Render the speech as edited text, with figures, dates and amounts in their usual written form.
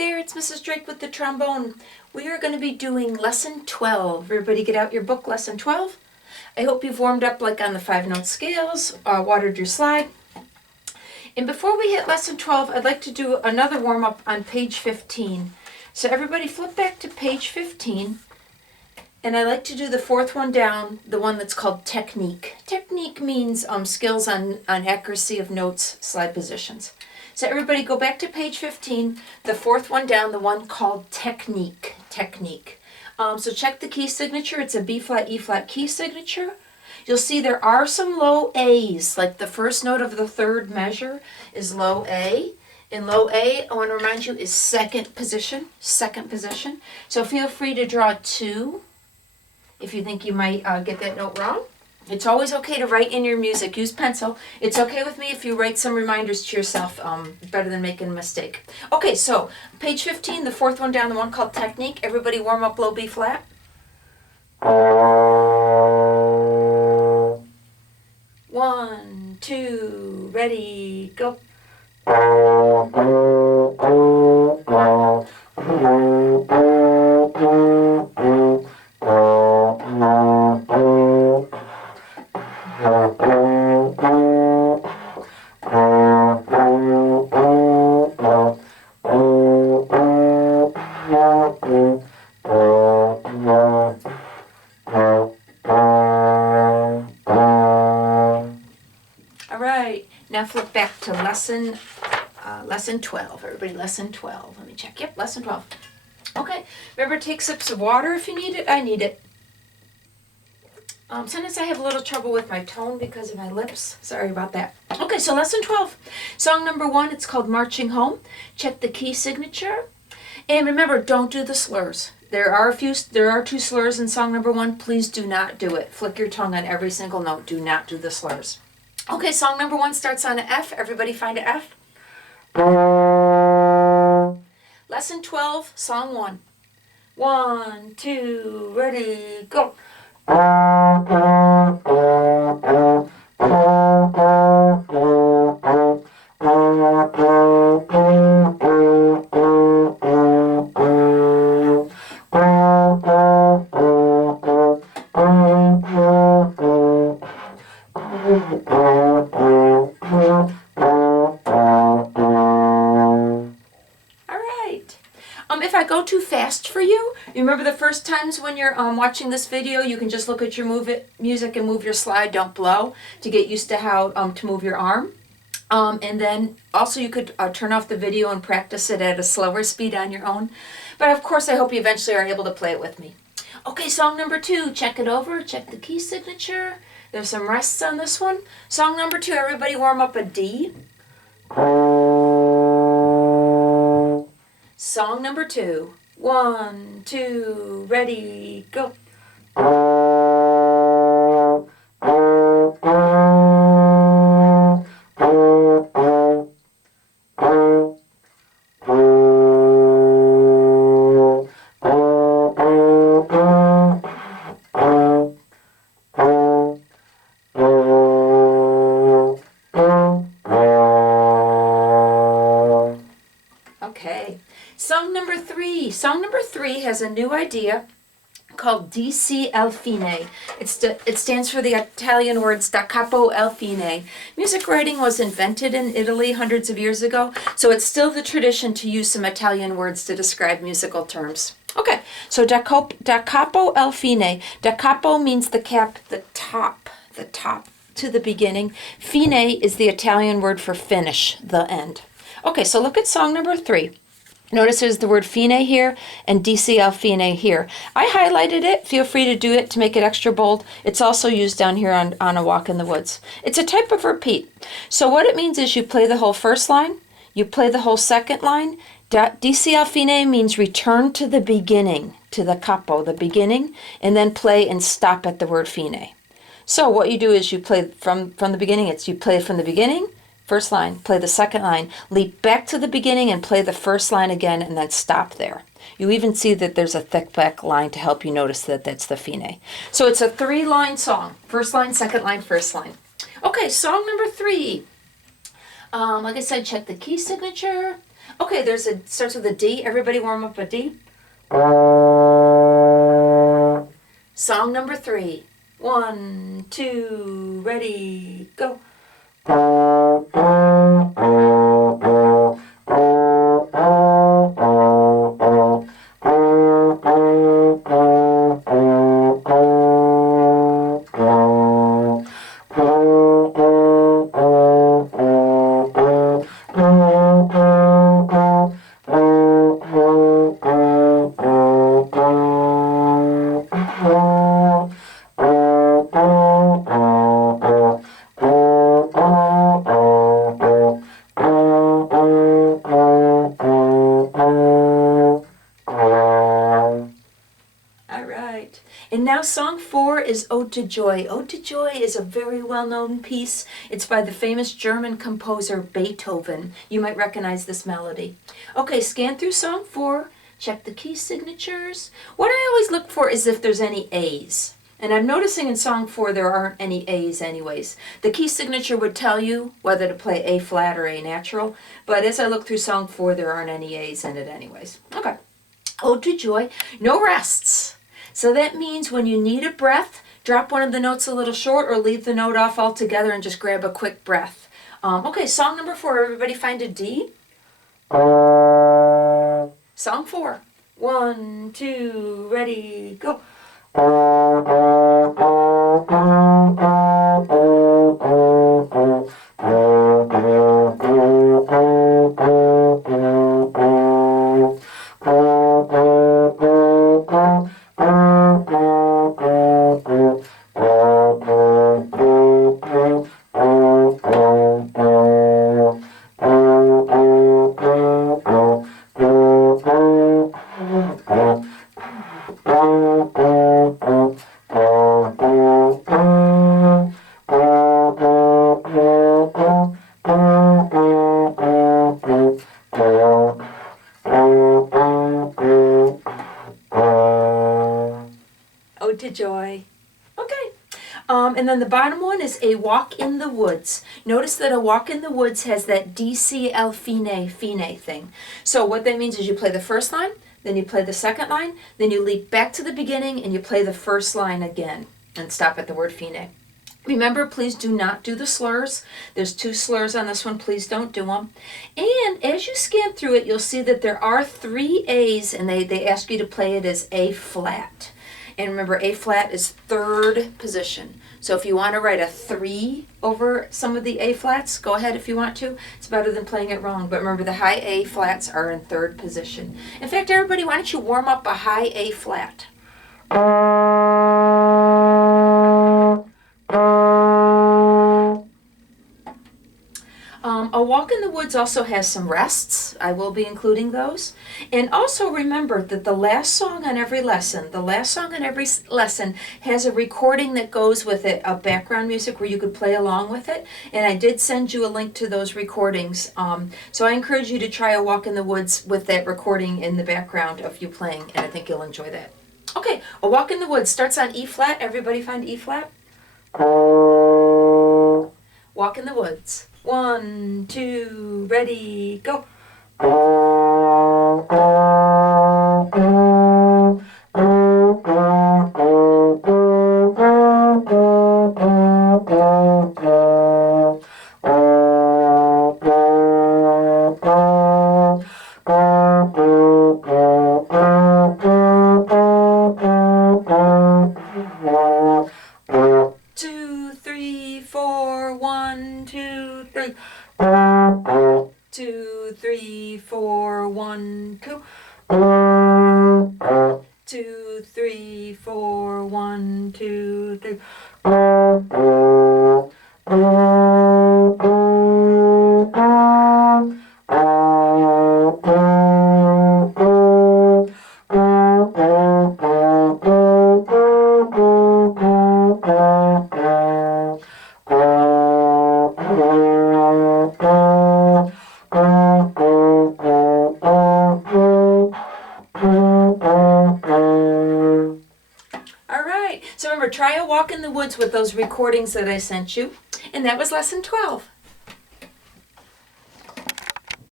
there, it's Mrs. Drake with the trombone. We are going to be doing lesson 12. Everybody get out your book, lesson 12. I hope you've warmed up like on the 5-note scales, watered your slide. And before we hit lesson 12, I'd like to do another warm-up on page 15. So everybody flip back to page 15. And I like to do the fourth one down, the one that's called technique. Technique means skills on accuracy of notes, slide positions. So everybody go back to page 15, the fourth one down, the one called technique. So check the key signature. It's a B-flat, E-flat key signature. You'll see there are some low A's, like the first note of the third measure is low A. And low A, I want to remind you, is second position. So feel free to draw 2 if you think you might get that note wrong. It's always okay to write in your music. Use pencil. It's okay with me if you write some reminders to yourself, better than making a mistake. Okay, so page 15, the fourth one down, the one called technique. Everybody warm up low B flat. 1, 2, ready, go. Now flip back to lesson 12. Everybody, lesson 12. Let me check. Yep, lesson 12. Okay, remember, take sips of water if you need it. I need it. Sometimes I have a little trouble with my tone because of my lips. Sorry about that. Okay, so lesson 12. Song number 1, it's called Marching Home. Check the key signature. And remember, don't do the slurs. There are 2 slurs in song number 1. Please do not do it. Flick your tongue on every single note. Do not do the slurs. Okay, song number 1 starts on an F. Everybody find an F. Lesson 12, song 1. 1, 2, ready, go. If I go too fast for you, remember the first times when you're watching this video, you can just look at your music and move your slide, don't blow, to get used to how to move your arm. And then also you could turn off the video and practice it at a slower speed on your own. But of course, I hope you eventually are able to play it with me. Okay, song number 2, check it over, check the key signature. There's some rests on this one. Song number 2, everybody warm up a D. Song number 2. 1, 2, ready, go. Okay. Song number 3. Song number 3 has a new idea called DC al fine. It stands for the Italian word da capo al fine. Music writing was invented in Italy hundreds of years ago, so it's still the tradition to use some Italian words to describe musical terms. Okay, so da capo al fine. Da capo means the cap, the top to the beginning. Fine is the Italian word for finish, the end. Okay, so look at song number 3. Notice there's the word fine here and DC al fine here. I highlighted it. Feel free to do it to make it extra bold. It's also used down here on A Walk in the Woods. It's a type of repeat. So what it means is you play the whole first line, you play the whole second line. DC al fine means return to the beginning, to the capo, the beginning, and then play and stop at the word fine. So what you do is you play from the beginning. You play from the beginning, first line, play the second line, leap back to the beginning and play the first line again, and then stop there. You even see that there's a thick back line to help you notice that that's the fine. So it's a 3-line song. First line, second line, first line. Okay, song number 3. Like I said, check the key signature. Okay, starts with a D. Everybody warm up a D. Song number 3. 1, 2, ready, go. And now song 4 is Ode to Joy. Ode to Joy is a very well-known piece. It's by the famous German composer Beethoven. You might recognize this melody. Okay, scan through song 4, check the key signatures. What I always look for is if there's any A's. And I'm noticing in song 4 there aren't any A's anyways. The key signature would tell you whether to play A flat or A natural, but as I look through song 4 there aren't any A's in it anyways. Okay, Ode to Joy, no rests. So that means when you need a breath, drop one of the notes a little short or leave the note off altogether and just grab a quick breath. Okay, song number 4, everybody find a D. Song 4. 1, 2, ready, go. Ode to Joy. Okay. And then the bottom one is A Walk in the Woods. Notice that A Walk in the Woods has that D-C-L fine thing. So what that means is you play the first line, then you play the second line, then you leap back to the beginning and you play the first line again and stop at the word fine. Remember, please do not do the slurs. There's 2 slurs on this one. Please don't do them. And as you scan through it, you'll see that there are 3 A's, and they ask you to play it as A flat. And remember, A flat is 3rd position. So if you want to write a 3 over some of the A flats, go ahead if you want to. It's better than playing it wrong. But remember, the high A flats are in 3rd position. In fact, everybody, why don't you warm up a high A flat? A Walk in the Woods also has some rests. I will be including those. And also remember that the last song on every lesson has a recording that goes with it, a background music where you could play along with it. And I did send you a link to those recordings. So I encourage you to try A Walk in the Woods with that recording in the background of you playing, and I think you'll enjoy that. Okay, A Walk in the Woods starts on E flat. Everybody find E flat? Walk in the Woods. 1, 2, ready, go. 2, 3, 4, 1, 2, 3. 2, 3, 4, 1, 2. 2, 3, 4, 1, 2, 3. So remember, try A Walk in the Woods with those recordings that I sent you. And that was lesson 12.